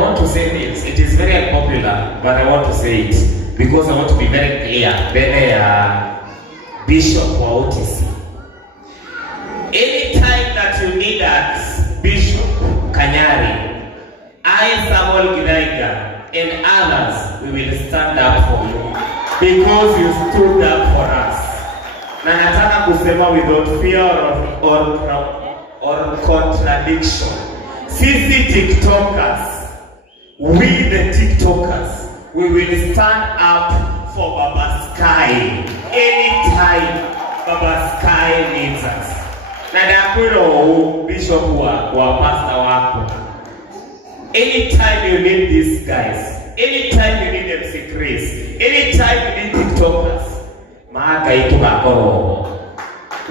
want to say this. It is very unpopular, but I want to say it because I want to be very clear. Bishop wa OTC. Anytime that you need us, Bishop Kanyari, I, Samuel Gidaiga, and others, we will stand up for you because you stood up for us. Na nataka kusema without fear or contradiction. Sisi TikTokers, we the TikTokers, we will stand up for Baba Sky anytime Baba Sky needs us. Na nakulo Bishop wa pastor wako. Anytime you need these guys, anytime you need MC Chris, anytime you need TikTokers, Maaka itubakoro.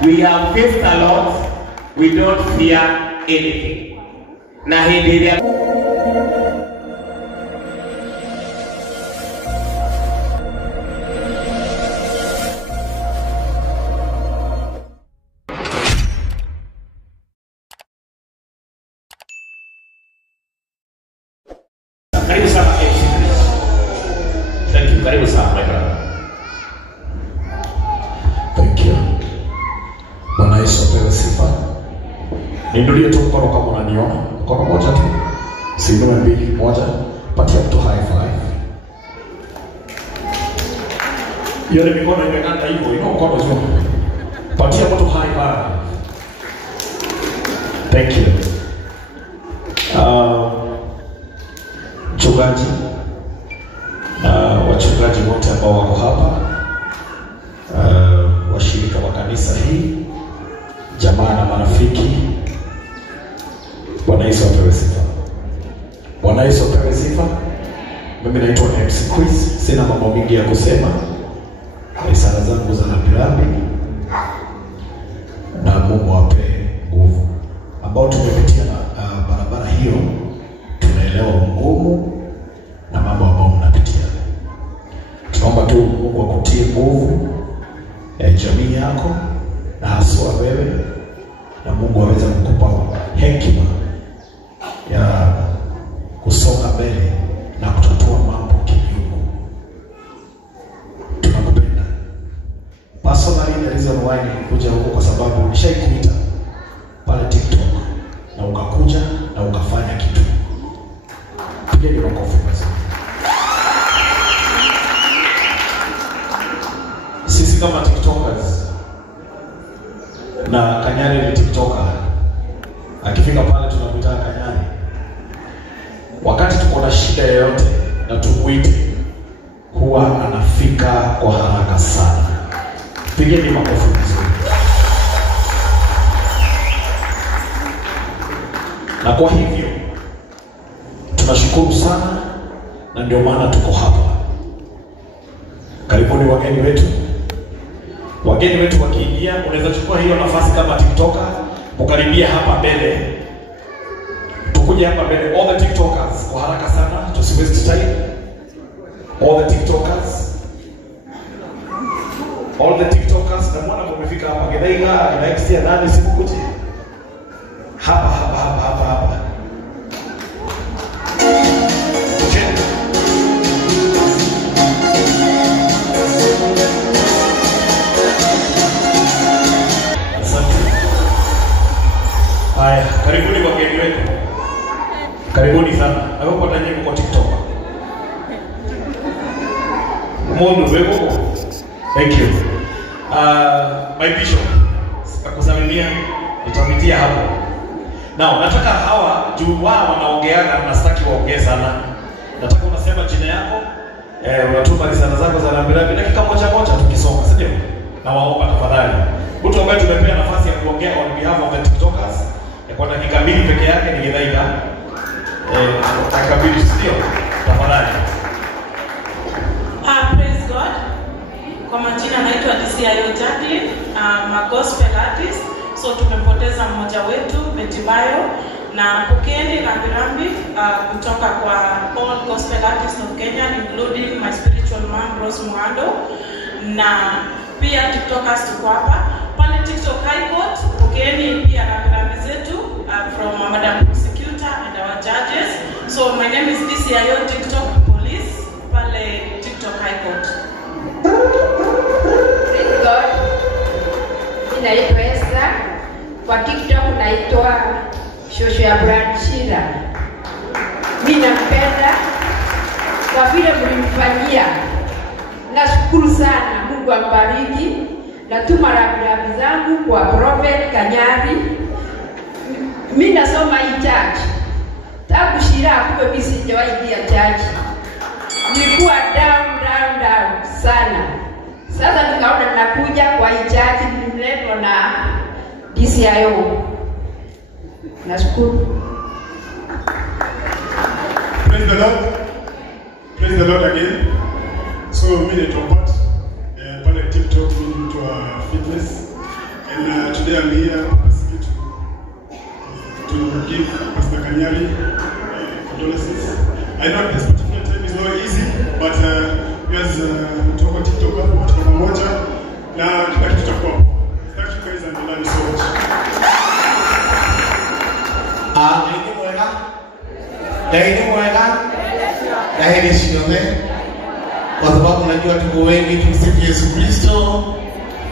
We have faced a lot. We don't fear anything. Na hindi Karibu sana MC Chris. Thank you. Karibu sana my brother. Thank you. Bwana Yesu apewe sifa. Niinulie tu mkono kama unaniona. Mkono moja tu. Siinue mbili, moja. Patia mtu high five. Yale mikono imekanda hivyo, ina mkono juu. Patia mtu high five. Thank you. Mchungaji na wachungaji wote ambao wako hapa, washirika wa kanisa hii, jamaa na marafiki, Bwana Yesu apewe sifa. Bwana Yesu apewe sifa. Mimi naitwa MC Chris, sina mambo mingi ya kusema. Risala zangu za rambirambi na Mungu ape nguvu. Ambao tumepitia barabara hiyo, tunaelewa ngumu na mambo ambayo mnapitia. Tunaomba tu Mungu akutie nguvu jamii yako na haswa wewe, na Mungu aweze kukupa hekima ya kusonga mbele na kutatua mambo kivyuku. Tunakupenda. Personally, the reason why nilikuja huko kwa sababu nishaikuita pale TikTok na ukakuja na ukafanya kitu. Pigeni makofi basi. Sisi kama TikTokers, na Kanyari ni TikToker, akifika pale tunamuita Kanyari. Wakati tuko na shida yoyote na tumuite, huwa anafika kwa haraka sana. Pigeni makofi vizuri. Na kwa hivyo tunashukuru sana, na ndio maana tuko hapa. Karibuni wageni wetu. Wageni wetu wakiingia, unaweza chukua hiyo nafasi kama TikToker, mkaribia hapa mbele. Tukuje hapa mbele, all the TikTokers kwa haraka sana, tusi waste time. All the TikTokers. All the TikTokers, na mwana kumefika hapa Gidaiga, next year nani sikukuje. Hapa. Haya, karibuni wageni wetu. Karibuni sana. Hapo pata nyinyi kwa TikTok. Mungu wewe. Thank you. My bishop, sitakusalimia, nitapitia hapo. Now, nataka hawa juu wao wanaongeana na sitaki waongee sana. Nataka unasema jina yako, unatuma risala zako za rambirambi dakika moja tukisoma, si ndio? Na waomba tafadhali. Mtu ambaye tumepea nafasi ya kuongea on behalf of the TikTokers, kwa dakika mbili peke yake ni Gidaiga. Dakika mbili sio? Tafadhali. Praise God. Kwa majina naitwa DCIO Jacqueline, I'm gospel artist. So tumepoteza mmoja wetu Betibayo, na pokeeni rambirambi kutoka kwa all gospel artists of Kenya, including my spiritual mom Rose Muhando, na pia TikTokers tuko hapa pale TikTok High Court. Pokeeni pia rambirambi zetu from Madam Prosecutor and our judges. So my name is DCIO TikTok Police, pale TikTok High Court. Praise God. Ninaitwa Esther. Kwa TikTok naitwa Shosho ya Branchira. Mimi nampenda kwa vile mlimfanyia. Nashukuru sana, Mungu ambariki. Natuma rambirambi zangu kwa Prophet Kanyari. Mimi nasoma hii church. Tangu Shira kumbe mimi sijawahi ingia church. Nilikuwa down sana. Sasa nikaona ninakuja kwa hii church nimeletwa na DCIO. Nashukuru. Praise the Lord. Praise the Lord again. So mimi ni Topat, pale TikTok mimi to fitness, and today I'm here to give Pastor Kanyari condolences. I know this particular time is not easy, but yes, toka TikTok hapo tuko pamoja na kila kitu tutakuwa. Thank you guys and I love you so much. Daini mwega na heri shidome kwa sababu najua tuko wengi. Tumsifu Yesu Kristo,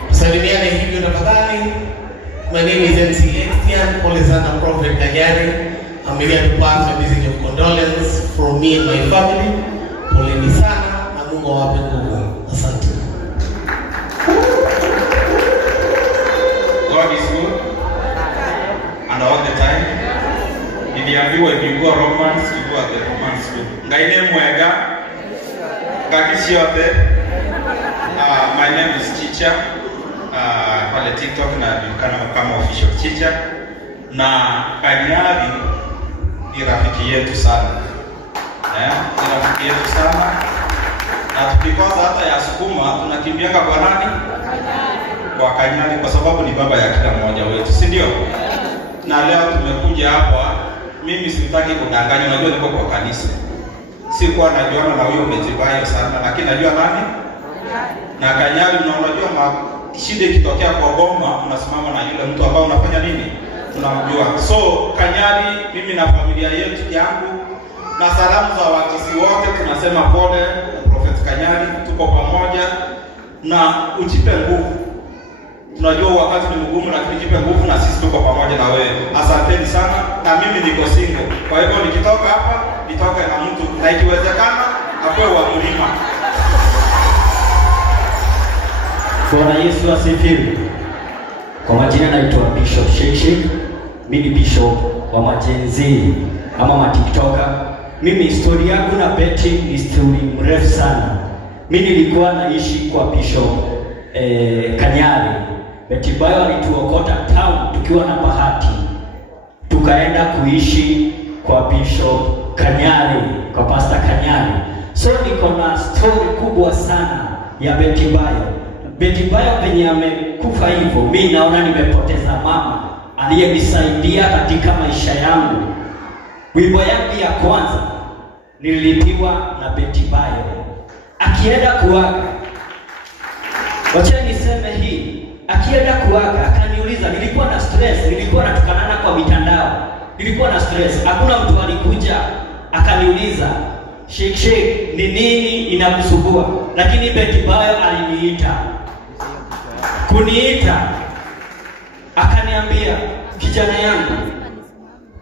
tusalimiane hivyo tafadhali. My name is MC Extian. Pole sana Prophet Kanyari. I'm here to pass a message of condolence from me and my family. Poleni sana na Mungu awape nguvu. Asante. God is good and all the time. Niliambiwa if you go romance, you go at the romance school. Ngaine mwega. Gakishi yote. My name is Chicha. Pale TikTok na julikana kama official Chicha. Na Kanyari ni rafiki yetu sana. Ni rafiki yetu sana. Na tukikosa hata ya sukuma tunakimbianga kwa nani? Kwa Kanyari, kwa sababu ni baba ya kila mmoja wetu, si ndio? Na leo tumekuja hapa, mimi sitaki kudanganya, najua niko kwa kanisa. Sikuwa najuana na huyo Metibayo sana, lakini najua nani? Na Kanyari, na unajua shida ikitokea kwa Goma, unasimama na yule mtu ambao unafanya nini? Unamjua. So Kanyari, mimi na familia yetu yangu na salamu za wakisi wote tunasema pole Prophet Kanyari, tuko pamoja na ujipe nguvu. Tunajua wakati ni mgumu, lakini jipe nguvu na sisi tuko pamoja na wewe. Asanteni sana, na mimi niko single. Kwa hivyo nikitoka hapa, nitoke na mtu na ikiwezekana apewe wa kulima. Bwana Yesu asifiwe. Kwa majina naitwa Bishop Shekshek. Mimi ni Bishop wa Majenzi ama matiktoka. Mimi historia yangu na Betty ni story mrefu sana. Mimi nilikuwa naishi kwa Bishop Kanyari. Betty Bayo alituokota town tukiwa na bahati. Tukaenda kuishi kwa Bishop Kanyari, kwa Pastor Kanyari. So niko na story kubwa sana ya Betty Bayo. Betty Bayo penye amekufa hivyo, mimi naona nimepoteza mama aliyenisaidia katika maisha yangu. Wimbo yangu ya kwanza nililipiwa na Betty Bayo. Akienda kuaga, wacha niseme hii, akienda kuaga akaniuliza, nilikuwa na stress, nilikuwa natukanana kwa mitandao, nilikuwa na stress. Hakuna mtu alikuja akaniuliza Shek ni nini inakusumbua, lakini Betty Bayo aliniita. Kuniita akaniambia, kijana yangu,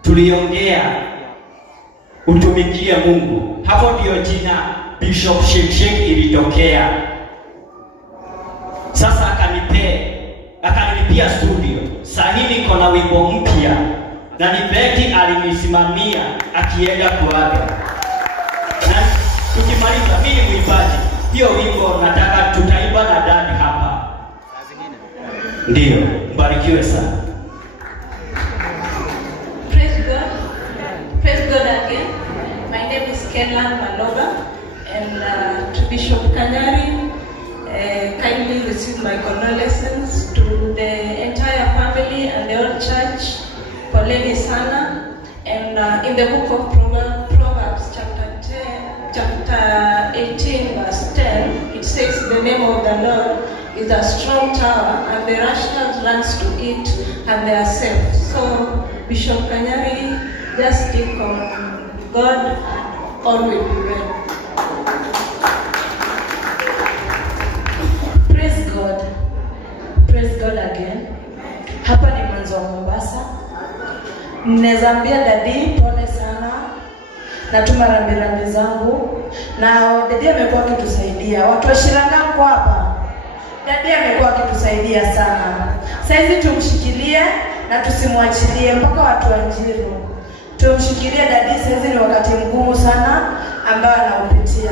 tuliongea utumikie Mungu. Hapo ndio jina Bishop Shek ilitokea. Sasa akanilipia studio. Sasa hivi niko na wimbo mpya na ni Betty alinisimamia akienda kuaga. Na tukimaliza, mimi ni mwimbaji. Hiyo wimbo nataka tutaimba na dadi hapa. Ndio, mbarikiwe sana. Praise God again. My name is Kenlan Maloba, and to Bishop Kanyari, kindly receive my condolences. To the entire family and the whole church, poleni sana. And in the book of Proverbs chapter 18 verse 10, it says, the name of the Lord is a strong tower, and the rational runs to it and they are safe. So Bishop Kanyari, just stick on God, and all will be well. Praise God. Praise God again. Hapa ni mwanzo wa Mombasa. Ninazambia dadi pole sana. Natuma rambirambi zangu. Na dadi amekuwa akitusaidia. Watu wa Shiranga kwa hapa. Dadi amekuwa akitusaidia sana. Saizi tumshikilie na tusimwachilie mpaka watu wa Njiru. Tumshikilie dadi, saizi ni wakati mgumu sana ambao anaupitia.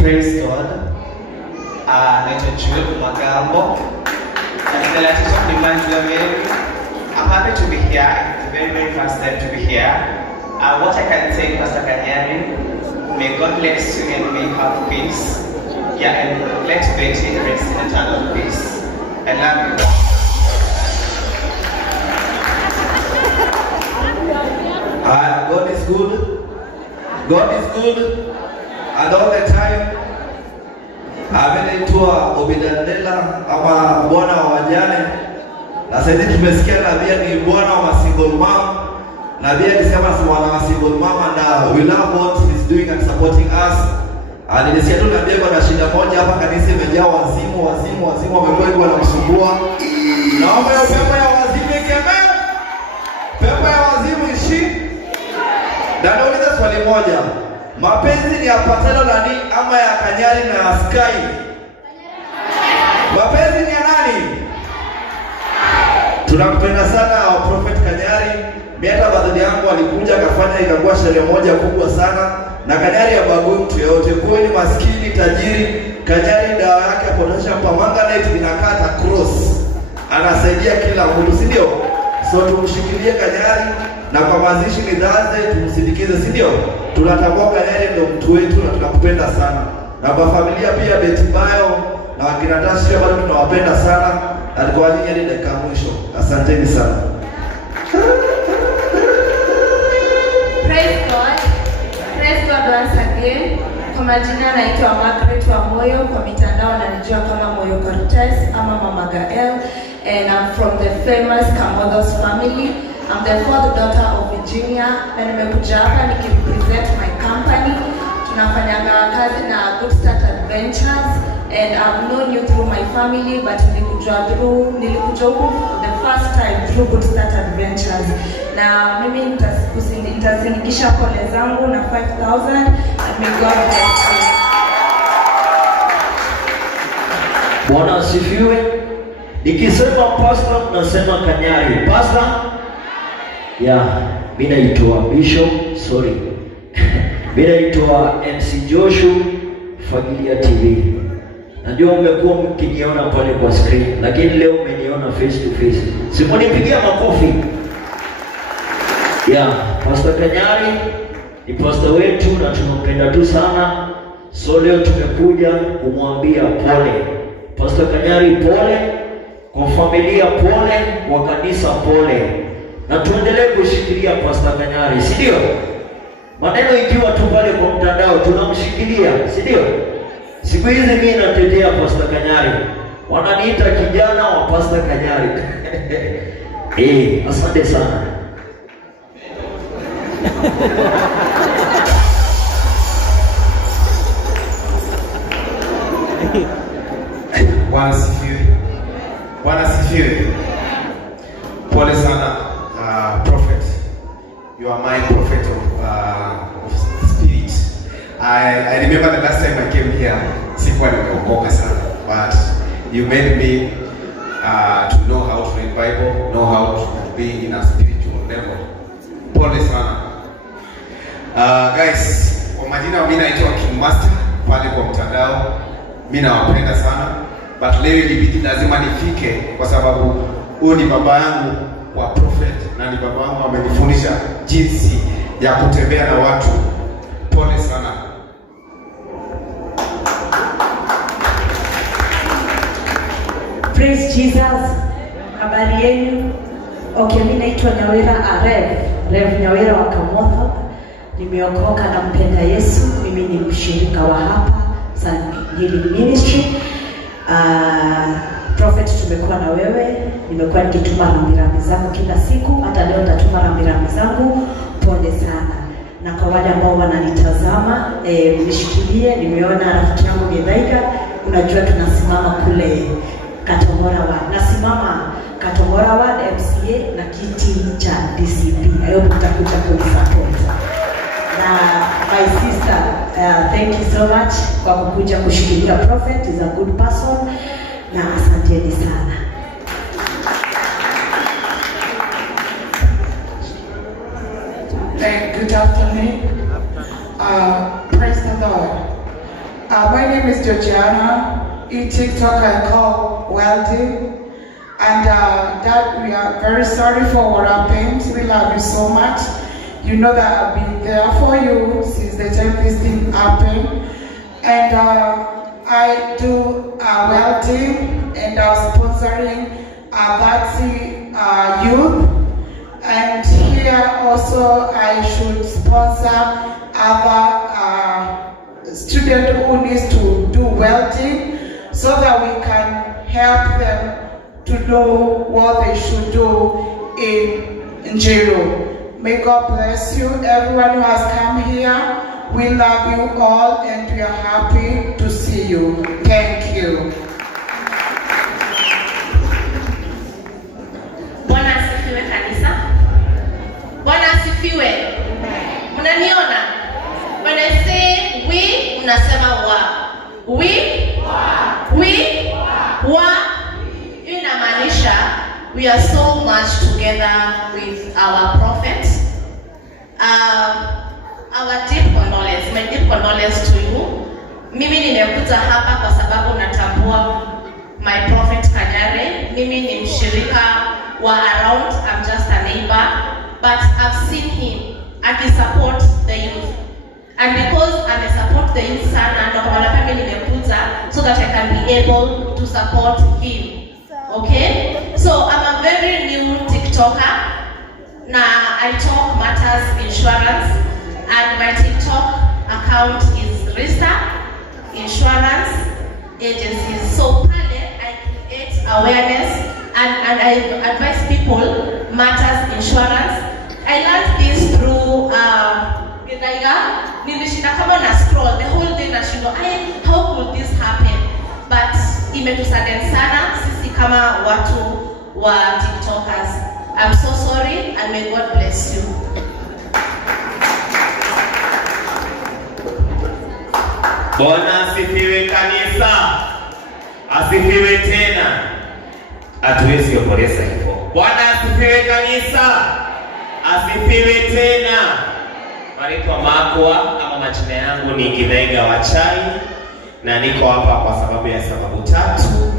Praise God. Naitwa Jude Magambo. And the latest of demands are very. I'm happy to be here. It's the very, very first time to be here. What I can say, Pastor Kanyari, may God bless you and may you have peace. Yeah, and let Betty rest in eternal peace. I love you. God is good. God is good. And all the time. Amenitwa Obedadela ama bwana wa wajane. Na sasa tumesikia nabii ni bwana wa single mom. Nabii alisema si bwana wa single mom, and we love what he's doing and supporting us. Nilisikia tu nabii kuna shida moja hapa, kanisa imejaa wazimu wamekuwa wanamsumbua. Naomba hiyo pepo ya wazimu ikemee. Pepo ya wazimu ishi. Na nauliza swali moja. Mapenzi ni yapatano na nini ama ya Kanyari na Sky? Mapenzi ni ya nani? Tunampenda sana Prophet Kanyari. Mimi hata baadhi yangu alikuja akafanya ikakuwa sherehe moja kubwa sana. Na Kanyari habagui mtu yote, kwa ni maskini tajiri. Kanyari dawa yake potassium permanganate inakata cross. Anasaidia kila mtu, si ndio? So tumshikilie Kanyari na kwa mazishi ni Thursday tumsindikize, si ndio? Tunatambua Kanyari ndio mtu wetu na tunakupenda sana. Na kwa familia pia Betibayo na wakina Tasha bado tunawapenda sana. Na kwa nyinyi hadi dakika mwisho. Asanteni sana. Praise God. Praise God once again. Kwa majina naitwa Margaret wa Moyo, kwa mitandao nanijua kama Moyo Cortez ama Mama Gael, and I'm from the famous Kamodos family. I'm the fourth daughter of Virginia, na nimekuja hapa nikirepresent my company. Tunafanya kazi na Good Start Adventures, and I've known you through my family, but nilikuja huku the first time through Good Start Adventures. Na mimi nitazindikisha pole zangu na 5,000, and may God bless you. Bwana asifiwe. Nikisema pastor nasema Kanyari. Pastor? Yeah, mimi naitwa Bishop, sorry. Mimi naitwa MC Joshua Fagilia TV. Najua mmekuwa mkiniona pale kwa screen, lakini leo mmeniona face to face. Simonipigia makofi. Yeah, Pastor Kanyari ni pastor wetu na tunampenda tu sana. So leo tumekuja kumwambia pole. Pastor Kanyari pole, kwa familia pole, kwa kanisa pole. Na tuendelee kushikilia Pastor Kanyari, si ndio? Maneno ikiwa tu pale kwa mtandao tunamshikilia, si ndio? Siku hizi mimi natetea Pastor Kanyari. Wananiita kijana wa Pastor Kanyari. Asante sana. Bwana sifiwe. Bwana sifiwe. Pole sana prophet. You are my prophet of spirit. I remember the last time I came here, sikuwa nimeokoka sana, but you made me to know how to read Bible, know how to be in a spiritual level. Pole sana. Guys, kwa majina mimi naitwa King Master pale kwa mtandao. Mimi nawapenda sana, but leo ilibidi lazima nifike kwa sababu huyu ni baba yangu wa prophet na ni baba yangu amenifundisha jinsi ya kutembea na watu. Pole sana. Praise Jesus. Habari yenu? Okay, mimi naitwa Nyawera Rev Nyawera wa Kamotho. Nimeokoka na mpenda Yesu. Mimi ni mshirika wa hapa San Gili Ministry. Prophet, tumekuwa na wewe, nimekuwa nikituma rambirambi zangu kila siku, hata leo nitatuma rambirambi zangu. Pole sana. Na kwa wale ambao wananitazama, mnishikilie. Nimeona rafiki yangu Githaiga, unajua tunasimama kule Katongora Ward. Nasimama Katongora Ward MCA na kiti cha DCP. Hayo mtakuja kunisupport. Na my sister, thank you so much kwa kukuja kushikilia Prophet. Is a good person. Na asanteni sana. Good afternoon. Praise the Lord. My name is Georgiana. TikTok I call Wealthy. And Dad, we are very sorry for what happened. We love you so much. You know that I've been there for you since the time this thing happened. And I do Wealthy, and I'm sponsoring Vatsy youth. And here also I should sponsor other students who need to do Wealthy, so that we can help them to know what they should do in Njiro. May God bless you, everyone who has come here. We love you all and we are happy to see you. Thank you. Bwana asifiwe kanisa. Bwana asifiwe. Mnaniona? When I say we, mnasema wa. We? Inamaanisha we are so much together with our prophet. Our deep condolence, my deep condolence to you. Mimi nimekuja hapa kwa sababu natambua my prophet Kanyari. Mimi ni mshirika wa around, I'm just a neighbor, but I've seen him support the youth. And because I support the youth sana, ndo kwa maana mimi nimekuja so that I can be able to support him. Okay? So I'm a very new TikToker. Now I talk matters insurance, and my TikTok account is Rista Insurance Agencies. So I create awareness and I advise people matters insurance. I learned this through Githaiga. Nilishinda kama na scroll the whole day na shindo, how could this happen? But imetusaidia sana sisi kama watu wa TikTokers. I'm so sorry and may God bless you. Bwana asifiwe kanisa. Asifiwe tena. Hatuwezi kuomboleza hivyo. Bwana asifiwe kanisa. Asifiwe tena. Naitwa Makwa, ama majina yangu ni Githaiga wa Chai, na niko hapa kwa sababu ya sababu tatu.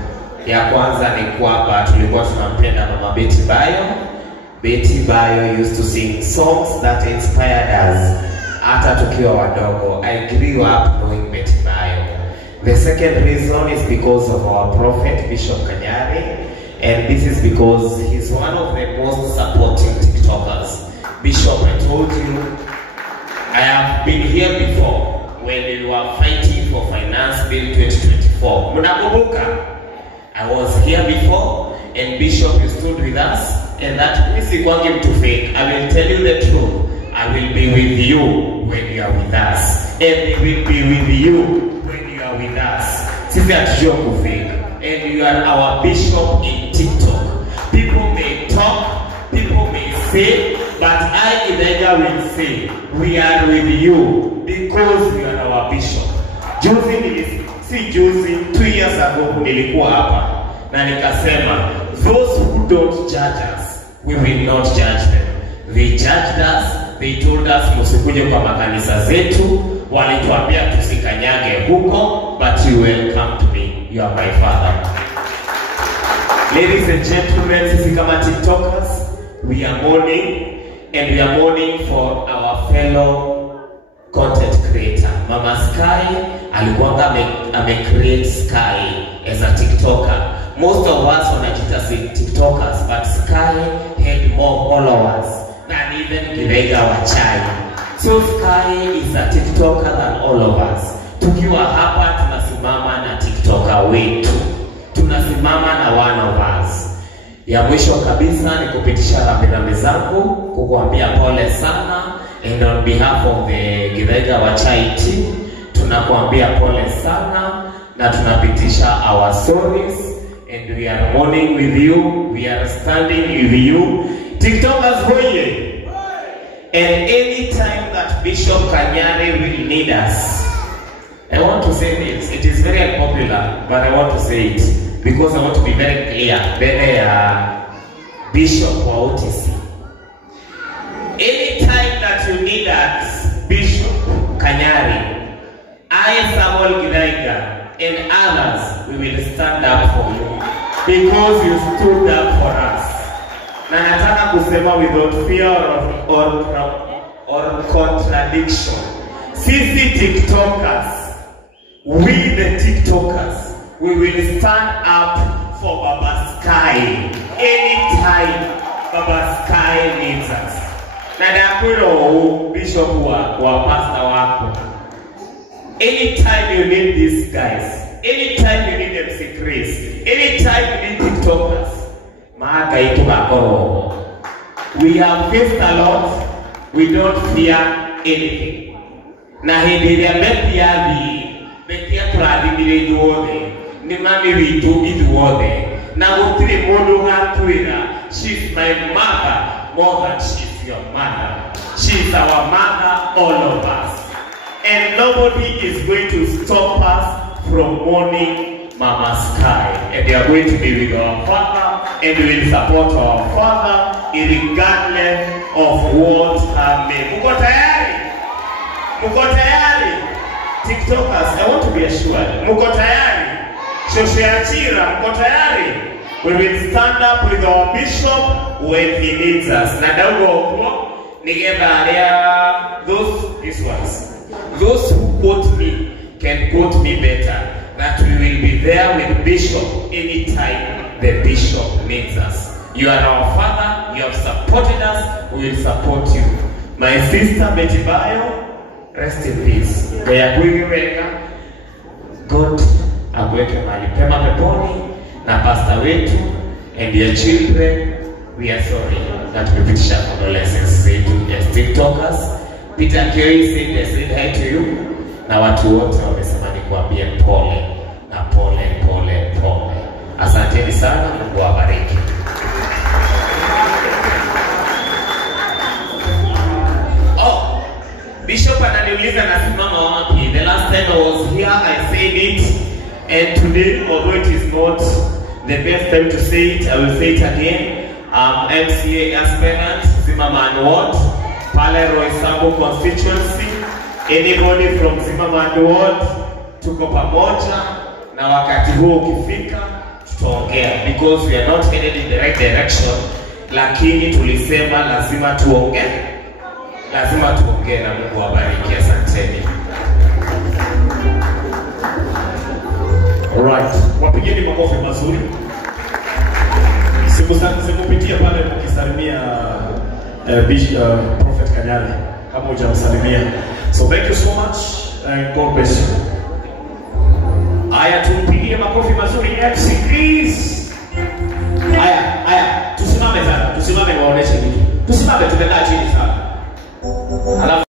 Ya kwanza ni kwamba tulikuwa tunampenda Mama Betty Bayo. Betty Bayo used to sing songs that inspired us. Hata tukiwa wadogo, I grew up knowing Betty Bayo. The second reason is because of our prophet Bishop Kanyari, and this is because he's one of the most supporting TikTokers. Bishop, I told you, I have been here before when we were fighting for Finance Bill 2024. Munakumbuka? I was here before, and Bishop, you stood with us, and that is going to fake. I will tell you the truth. I will be with you when you are with us, and we will be with you when you are with us. Sisi hatujua kufake, and you are our bishop in TikTok. People may talk, people may say, but I Githaiga will say, we are with you because you are our bishop. Juzi 2 years ago nilikuwa hapa na nikasema, those who don't judge us, we will not judge them. They judged us, they told us msikuje kwa makanisa zetu, walituambia tusikanyage huko, but you welcome to me, you are my father. Ladies and gentlemen, sisi kama TikTokers, we are mourning, and we are mourning for our fellow content creator. Mama Sky alikuwa ame-create Sky as a TikToker. Most of us wanajita TikTokers, but Sky had more followers than even Githaiga wa Chai. So Sky is a TikToker than all of us. Tukiwa hapa tunasimama na TikToker wetu. tunasimama na one of us. Ya mwisho kabisa ni kupitisha rambirambi zangu, kukuambia pole sana, and on behalf of the Githaiga Wachai team tunakuambia pole sana, na tunapitisha our stories, and we are mourning with you, we are standing with you. TikTokers hoye! And any time that Bishop Kanyari will need us, I want to say this. It is very unpopular, but I want to say it because I want to be very clear. Bishop wa OTC. Any time that you need us, Bishop Kanyari, I, Samuel Githaiga, and others, we will stand up for you because you stood up for us. Na nataka kusema without fear or contradiction. Sisi TikTokers, we the TikTokers, we will stand up for Baba Sky anytime Baba Sky needs us. Na dakwiro Bishop wa pastor wako. Anytime you need these guys, anytime you need MC Chris, anytime you need TikTokers, we have faced a lot, we don't fear anything. Na hindi ya betia turadimire ithuothe, ni mami witu ithuothe, na gutiri mundu gatwira, she's my mother more than she's your mother. She's our mother, all of us. And nobody is going to stop us from mourning Mama Sky. And they are going to be with our father, and we will support our father regardless of what may. Muko tayari? Muko tayari? TikTokers, I want to be assured. Muko tayari? Shosheachira, muko tayari? We will stand up with our bishop when he needs us. Na daugo nigenda these ones. Those who quote me can quote me better. That we will be there with Bishop anytime the Bishop needs us. You are our father, you have supported us, we will support you. My sister Betty Bayo, rest in peace. God akuweke mahali pema peponi, na pastor wetu and your children, we are sorry that we pitisha condolences zetu as TikTokers. Peter Kerry said they said hi to you, na watu wote wamesema nikuambie pole na pole. Asanteni sana, Mungu awabariki. Oh, Bishop ananiuliza nasimama wapi. The last time I was here I said it, and today, although it is not the best time to say it, I will say it again. MCA aspirant, Zimmerman Ward, Pale Roysambu constituency. Anybody from Zimmerman Ward, tuko pamoja, na wakati huo ukifika tutaongea, because we are not headed in the right direction, lakini tulisema lazima tuongee na Mungu awabariki. Asanteni. Alright, wapigeni makofi mazuri. Sikupitia pale mkisalimia Prophet Kanyari kama hujamsalimia. So thank you so much and God bless you. Aya, tumpigie makofi mazuri MC please. Aya, tusimame sana. Tusimame waoneshe vitu. Tusimame tumekaa chini sana. Alafu